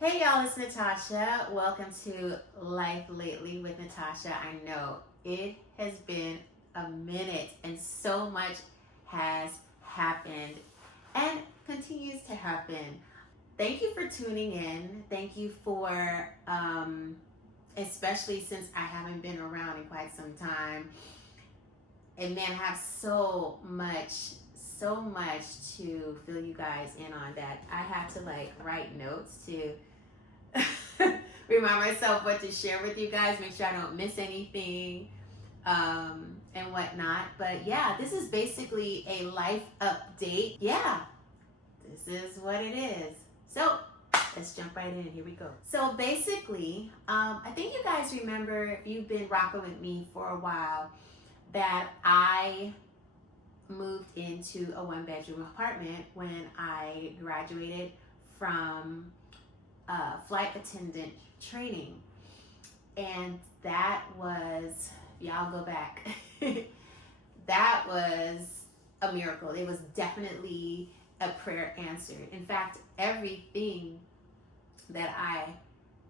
Hey y'all, it's Natasha. Welcome to Life Lately with Natasha. I know it has been a minute and so much has happened and continues to happen. Thank you for tuning in. Thank you for, especially since I haven't been around in quite some time. And man, I have so much to fill you guys in on that I had to like write notes to remind myself what to share with you guys, make sure I don't miss anything, and whatnot. But yeah, this is basically a life update. Yeah, this is what it is. So let's jump right in. Here we go. So basically, I think you guys remember, if you've been rocking with me for a while, that I moved into a one-bedroom apartment when I graduated from flight attendant training. And that was, y'all go back, that was a miracle. It was definitely a prayer answered. In fact, everything that I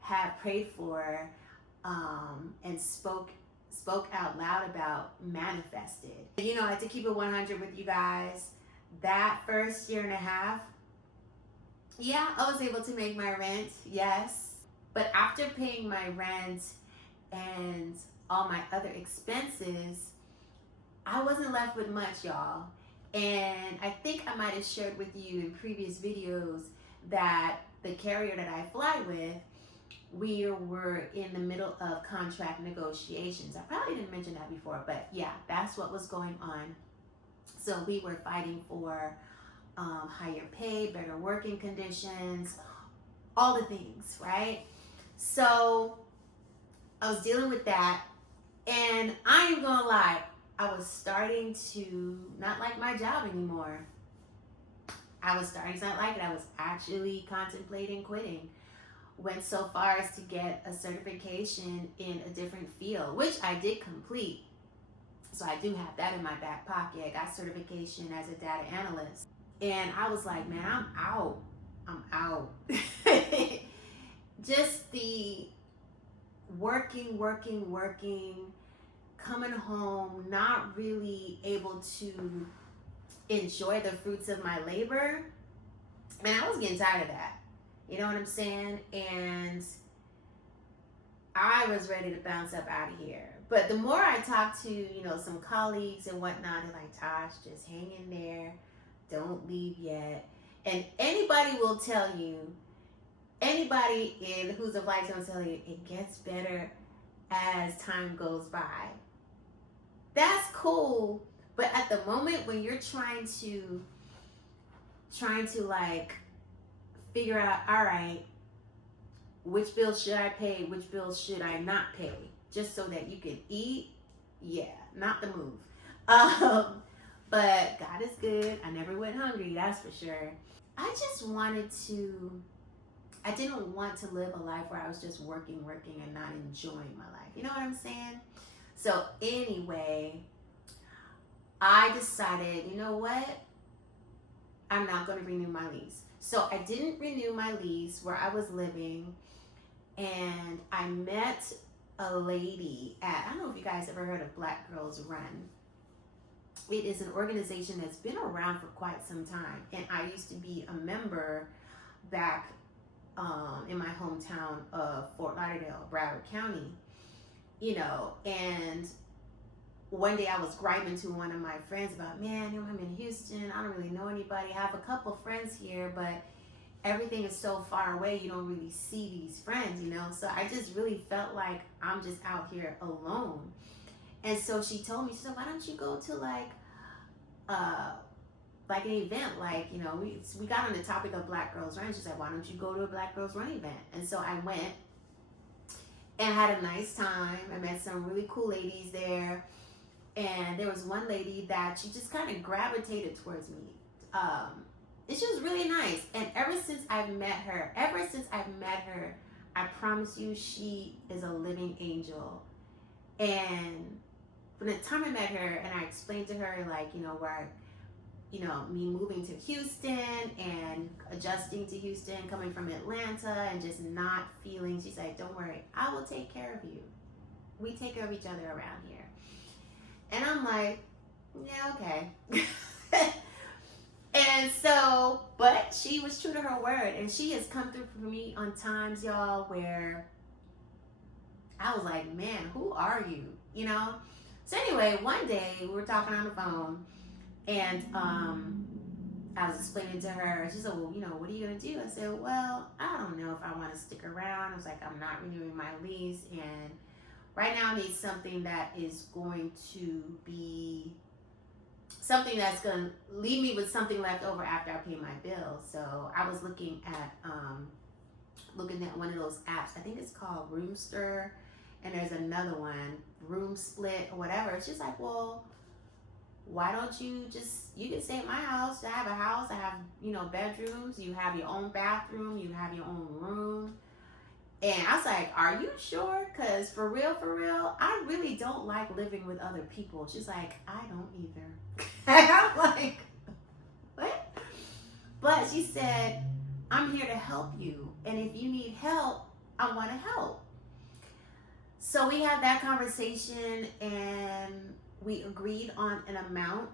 had prayed for and spoke out loud about manifested. You know, I had to keep it 100 with you guys. That first year and a half, yeah, I was able to make my rent, yes. But after paying my rent and all my other expenses, I wasn't left with much, y'all. And I think I might have shared with you in previous videos that the carrier that I fly with, we were in the middle of contract negotiations. I probably didn't mention that before, but yeah, that's what was going on. So we were fighting for higher pay, better working conditions, all the things, right? So I was dealing with that, and I ain't gonna lie, I was starting to not like my job anymore. I was starting to not like it. I was actually contemplating quitting. Went so far as to get a certification in a different field, which I did complete. So I do have that in my back pocket. I got certification as a data analyst. And I was like, man, I'm out. I'm out. Just the working, coming home, not really able to enjoy the fruits of my labor. Man, I was getting tired of that. You know what I'm saying? And I was ready to bounce up out of here. But the more I talked to, some colleagues and whatnot, they're like, Tosh, just hang in there. Don't leave yet. And anybody will tell you, anybody in who's a flight will tell you, it gets better as time goes by. That's cool. But at the moment when you're trying to like figure out, all right, which bills should I pay? Which bills should I not pay? Just so that you can eat. Yeah, not the move. But God is good. I never went hungry, that's for sure. I didn't want to live a life where I was just working and not enjoying my life. You know what I'm saying? So anyway, I decided, you know what? I'm not going to renew my lease. So I didn't renew my lease where I was living, and I met a lady at, I don't know if you guys ever heard of Black Girls Run. It is an organization that's been around for quite some time, and I used to be a member back in my hometown of Fort Lauderdale, Broward County, and one day I was griping to one of my friends about, man, I'm in Houston, I don't really know anybody. I have a couple friends here, but everything is so far away, you don't really see these friends, So I just really felt like I'm just out here alone. And so she told me, she said, why don't you go to like an event, we got on the topic of Black Girls Run. She said, why don't you go to a Black Girls Run event? And so I went and had a nice time. I met some really cool ladies there. And there was one lady that she just kind of gravitated towards me. And she was really nice. And ever since I've met her, I promise you, she is a living angel. And from the time I met her and I explained to her, where me moving to Houston and adjusting to Houston, coming from Atlanta and just not feeling, she's like, don't worry, I will take care of you. We take care of each other around here. And I'm like, yeah, okay. And so, but she was true to her word, and she has come through for me on times, y'all, where I was like, man, who are you? So anyway, one day we were talking on the phone, and I was explaining to her. She said, well, what are you going to do? I said, well, I don't know if I want to stick around. I was like, I'm not renewing my lease, and right now I need something that is going to be something that's going to leave me with something left over after I pay my bills. So I was looking at one of those apps. I think it's called Roomster, and there's another one, Room Split or whatever. It's just like, well, why don't you can stay at my house. I have a house. I have, bedrooms. You have your own bathroom. You have your own room. And I was like, are you sure? Because for real, I really don't like living with other people. She's like, I don't either. And I'm like, what? But she said, I'm here to help you. And if you need help, I want to help. So we had that conversation, and we agreed on an amount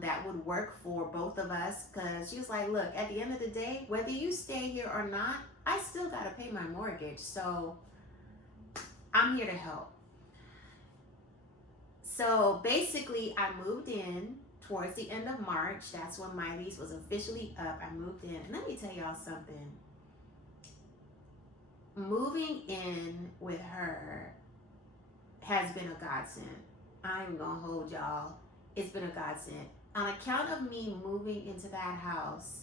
that would work for both of us. Because she was like, look, at the end of the day, whether you stay here or not, I still got to pay my mortgage. So I'm here to help. So basically, I moved in towards the end of March. That's when my lease was officially up. I moved in. And let me tell y'all something. Moving in with her has been a godsend. I'm going to hold y'all. It's been a godsend. On account of me moving into that house,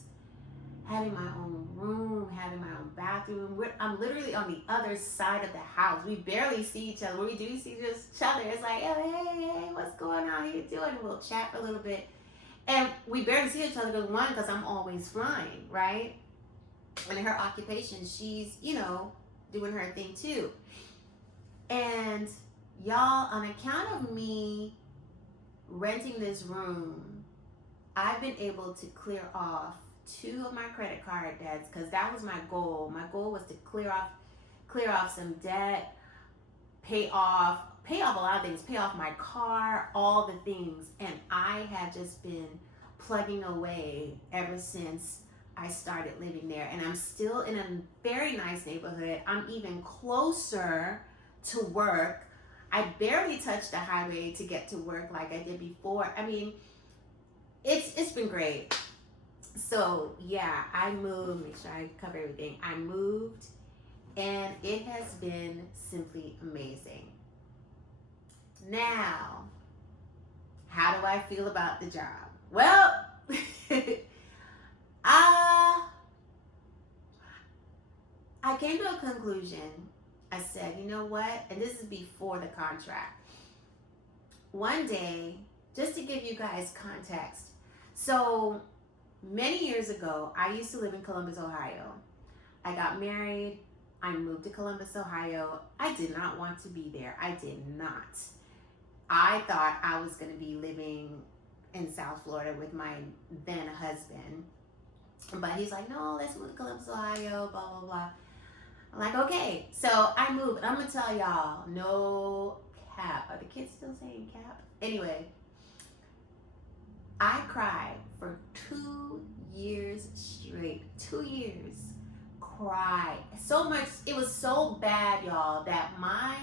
having my own room, having my own bathroom. I'm literally on the other side of the house. We barely see each other. When we do see each other, it's like, oh, hey, what's going on? How you doing? We'll chat for a little bit. And we barely see each other because I'm always flying, right? And in her occupation, she's, doing her thing too. And y'all, on account of me renting this room, I've been able to clear off 2 of my credit card debts, because that was my goal. My goal was to clear off some debt, pay off a lot of things, pay off my car, all the things. And I have just been plugging away ever since I started living there. And I'm still in a very nice neighborhood. I'm even closer to work. I barely touch the highway to get to work like I did before. I mean, it's been great. So yeah, I moved, make sure I cover everything. I moved, and it has been simply amazing. Now, how do I feel about the job? Well, I came to a conclusion. I said, you know what? And this is before the contract. One day, just to give you guys context. So many years ago, I used to live in Columbus, Ohio. I got married. I moved to Columbus, Ohio. I did not want to be there. I did not. I thought I was going to be living in South Florida with my then husband. But he's like, no, let's move to Columbus, Ohio, blah, blah, blah. I'm like, okay. So I moved. And I'm going to tell y'all, no cap. Are the kids still saying cap? Anyway, I cried for 2 years straight. 2 years. Cried. So much. It was so bad, y'all, that my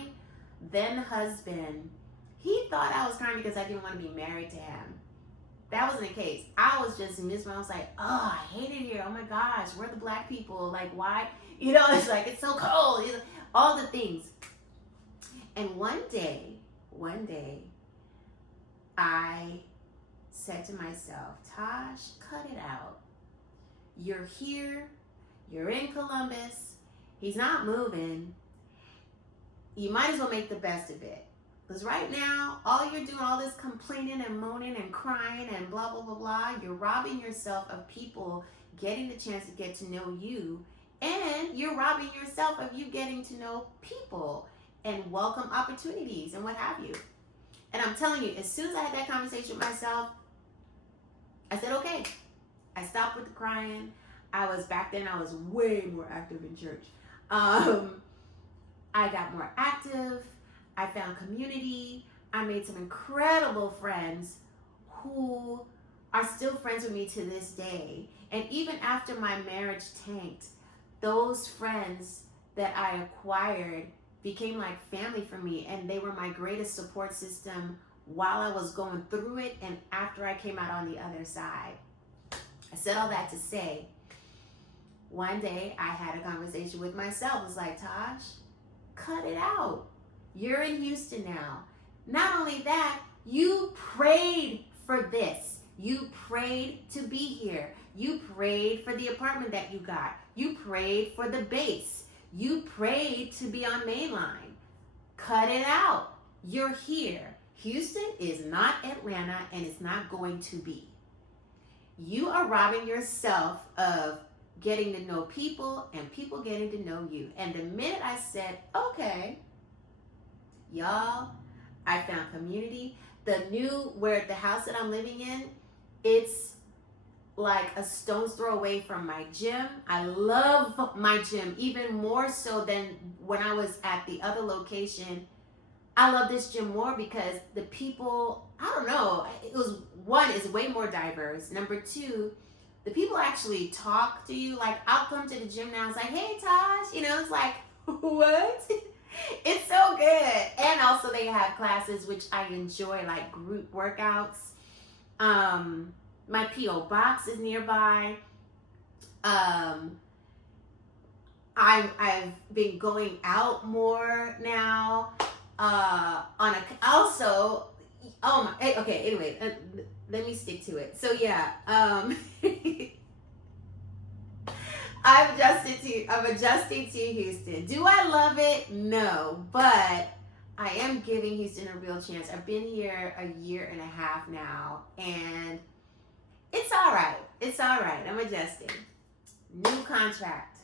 then husband, he thought I was crying because I didn't want to be married to him. That wasn't the case. I was just miserable. I was like, oh, I hate it here. Oh my gosh, we're the black people. Like, why? It's like, it's so cold. All the things. And one day, I said to myself, Tosh, cut it out. You're here. You're in Columbus. He's not moving. You might as well make the best of it. Because right now, all you're doing, all this complaining and moaning and crying and blah, blah, blah, blah, you're robbing yourself of people getting the chance to get to know you. And you're robbing yourself of you getting to know people and welcome opportunities and what have you. And I'm telling you, as soon as I had that conversation with myself, I said, okay. I stopped with the crying. Back then, I was way more active in church. I got more active. I found community. I made some incredible friends who are still friends with me to this day. And even after my marriage tanked, those friends that I acquired became like family for me, and they were my greatest support system while I was going through it and after I came out on the other side. I said all that to say, one day I had a conversation with myself. It's like, Tosh, cut it out. You're in Houston now. Not only that, you prayed for this. You prayed to be here. You prayed for the apartment that you got. You prayed for the base. You prayed to be on Mainline. Cut it out. You're here. Houston is not Atlanta, and it's not going to be. You are robbing yourself of getting to know people and people getting to know you. And the minute I said, okay, y'all, I found community. The house that I'm living in, it's like a stone's throw away from my gym. I love my gym even more so than when I was at the other location. I love this gym more because the people, I don't know, one, is way more diverse. Number two, the people actually talk to you. Like, I'll come to the gym now, it's like, hey, Tosh, it's like, what? It's so good. And also they have classes, which I enjoy, like group workouts. My P.O. box is nearby. I've been going out more now. Anyway, let me stick to it. So yeah, I'm adjusting to Houston. Do I love it? No, but I am giving Houston a real chance. I've been here a year and a half now, and it's all right. It's all right. I'm adjusting. New contract.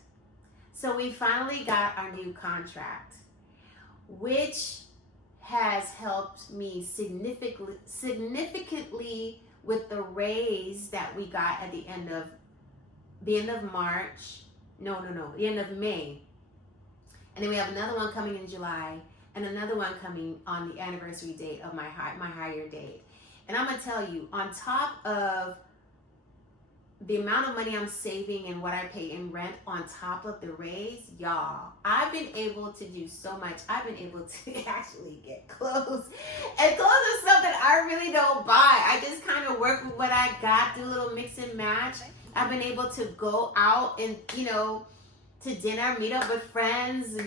So we finally got our new contract, which has helped me significantly with the raise that we got at the end of March. The end of May. And then we have another one coming in July and another one coming on the anniversary date of my hire date. And I'm going to tell you, on top of the amount of money I'm saving and what I pay in rent on top of the raise, y'all, I've been able to do so much. I've been able to actually get clothes. And clothes is something I really don't buy. I just kind of work with what I got, do a little mix and match. I've been able to go out and, to dinner, meet up with friends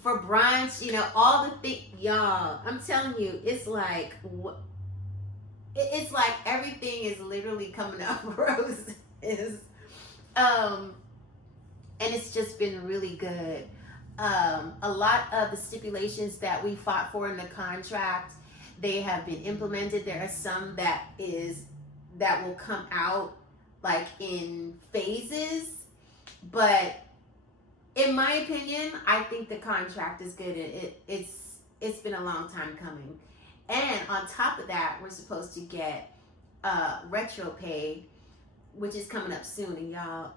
for brunch, all the things. Y'all, I'm telling you, it's like everything is literally coming up roses. And it's just been really good. A lot of the stipulations that we fought for in the contract, they have been implemented. There are some that will come out like in phases, but in my opinion, I think the contract is good. It's been a long time coming. And on top of that, we're supposed to get retro pay, which is coming up soon. And y'all,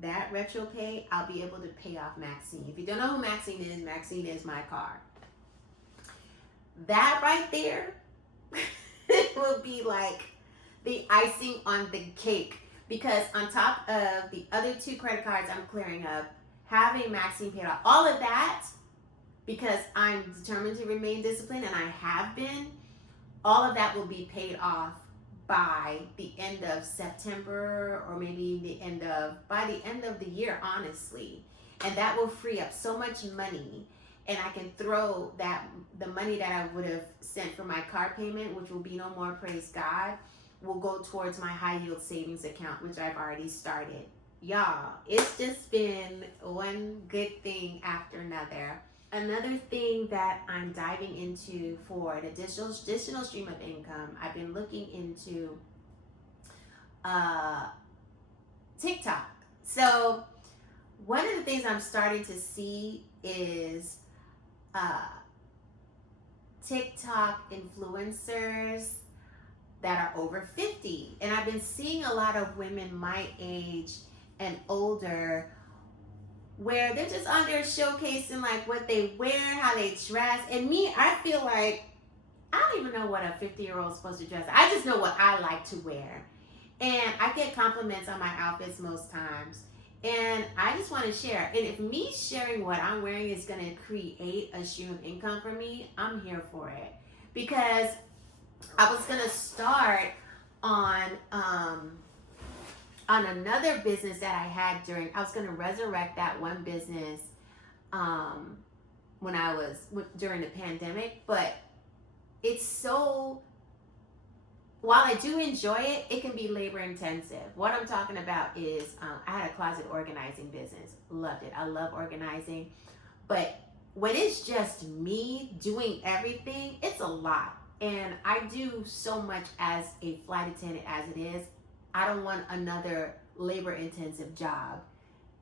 that retro pay, I'll be able to pay off Maxine. If you don't know who Maxine is my car. That right there will be like the icing on the cake. Because on top of the other 2 credit cards I'm clearing up, having Maxine paid off, all of that, because I'm determined to remain disciplined, and I have been, all of that will be paid off by the end of September, or maybe by the end of the year, honestly. And that will free up so much money, and I can throw the money that I would have sent for my car payment, which will be no more, praise God, will go towards my high yield savings account, which I've already started. Y'all, it's just been one good thing after another. Another thing that I'm diving into for an additional stream of income, I've been looking into TikTok. So one of the things I'm starting to see is TikTok influencers that are over 50. And I've been seeing a lot of women my age and older where they're just on there showcasing like what they wear, how they dress. And me, I feel like I don't even know what a 50-year-old is supposed to dress. I just know what I like to wear. And I get compliments on my outfits most times. And I just want to share. And if me sharing what I'm wearing is going to create a stream of income for me, I'm here for it. Because I was going to start on another business that I had I was going to resurrect that one business when I was, during the pandemic. But it's so, while I do enjoy it, it can be labor intensive. What I'm talking about is I had a closet organizing business. Loved it. I love organizing. But when it's just me doing everything, it's a lot. And I do so much as a flight attendant as it is. I don't want another labor intensive job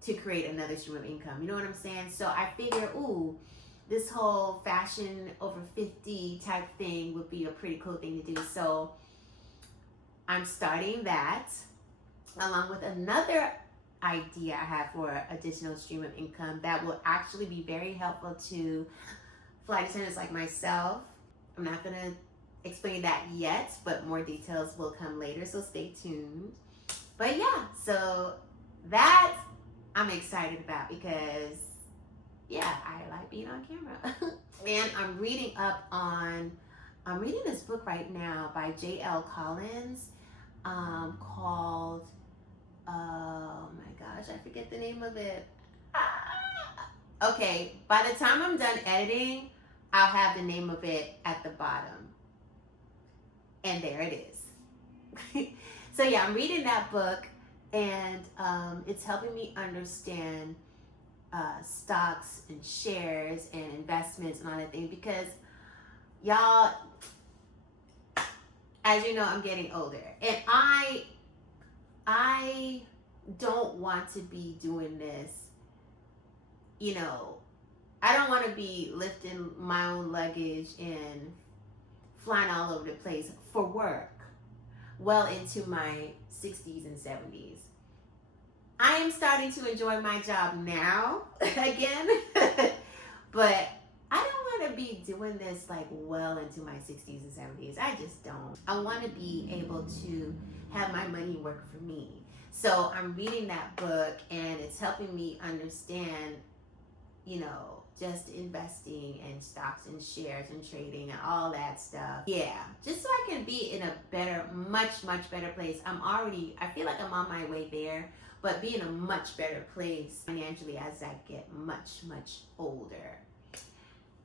to create another stream of income. You know what I'm saying? So I figure, ooh, this whole fashion over 50 type thing would be a pretty cool thing to do. So I'm starting that along with another idea I have for additional stream of income that will actually be very helpful to flight attendants like myself. I'm not going to explain that yet, but more details will come later, so stay tuned. But yeah, so that I'm excited about because, yeah, I like being on camera. And I'm reading this book right now by J.L. Collins called, oh my gosh, I forget the name of it. Okay, by the time I'm done editing, I'll have the name of it at the bottom. And there it is. So yeah, I'm reading that book, and it's helping me understand stocks and shares and investments and all that thing, because y'all, as you know, I'm getting older, and I don't want to be doing this, you know, I don't want to be lifting my own luggage and flying all over the place for work well into my 60s and 70s. I am starting to enjoy my job now again, but I don't want to be doing this like well into my 60s and 70s. I just don't. I want to be able to have my money work for me. So I'm reading that book, and it's helping me understand, you know, just investing in stocks and shares and trading and all that stuff. Yeah, just so I can be in a better, much, much better place. I feel like I'm on my way there, but be in a much better place financially as I get much, much older.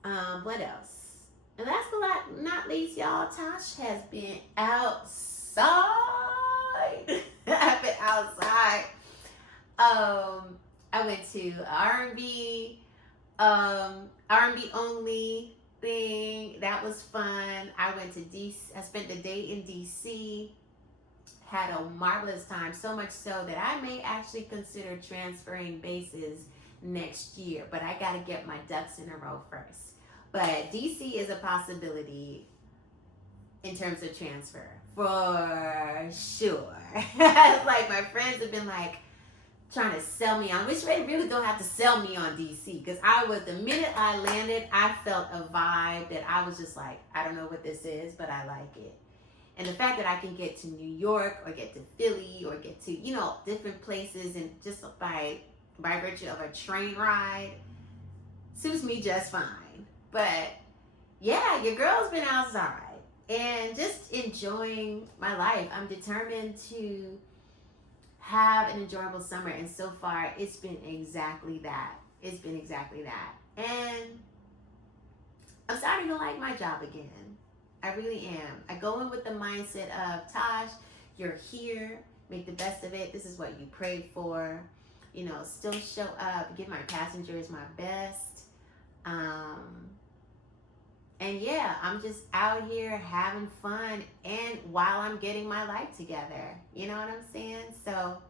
What else? And last but not least, y'all, Tosh has been outside. I've been outside. I went to R&B only thing. That was fun. I went to DC. I spent the day in DC. Had a marvelous time. So much so that I may actually consider transferring bases next year. But I got to get my ducks in a row first. But DC is a possibility in terms of transfer. For sure. Like, my friends have been like, trying to sell me on, which they really don't have to sell me on DC, because the minute I landed, I felt a vibe that I was just like, I don't know what this is, but I like it. And the fact that I can get to New York or get to Philly or get to, you know, different places, and just by virtue of a train ride suits me just fine. But yeah, your girl's been outside and just enjoying my life. I'm determined to have an enjoyable summer, and so far it's been exactly that. It's been exactly that. And I'm starting to like my job again. I really am. I go in with the mindset of, Tosh, you're here, make the best of it. This is what you prayed for. You know, still show up, give my passengers my best. And yeah, I'm just out here having fun, and while I'm getting my life together. You know what I'm saying? So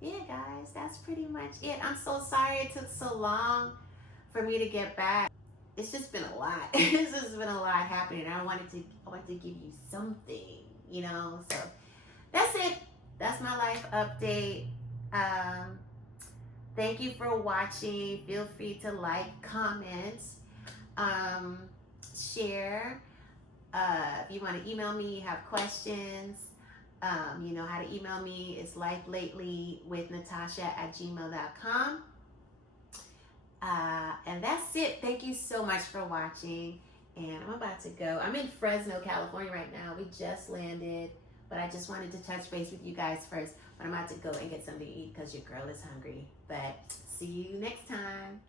yeah, guys, that's pretty much it. I'm so sorry it took so long for me to get back. it's just been a lot. It's just been a lot happening. I wanted to give you something, you know. So that's it. That's my life update. Thank you for watching. Feel free to like, comment, share. If you want to email me, you have questions, you know how to email me. It's lifelately.with natasha@gmail.com. And that's it. Thank you so much for watching. And I'm about to go. I'm in Fresno, California right now. We just landed, but I just wanted to touch base with you guys first. But I'm about to go and get something to eat because your girl is hungry. But see you next time.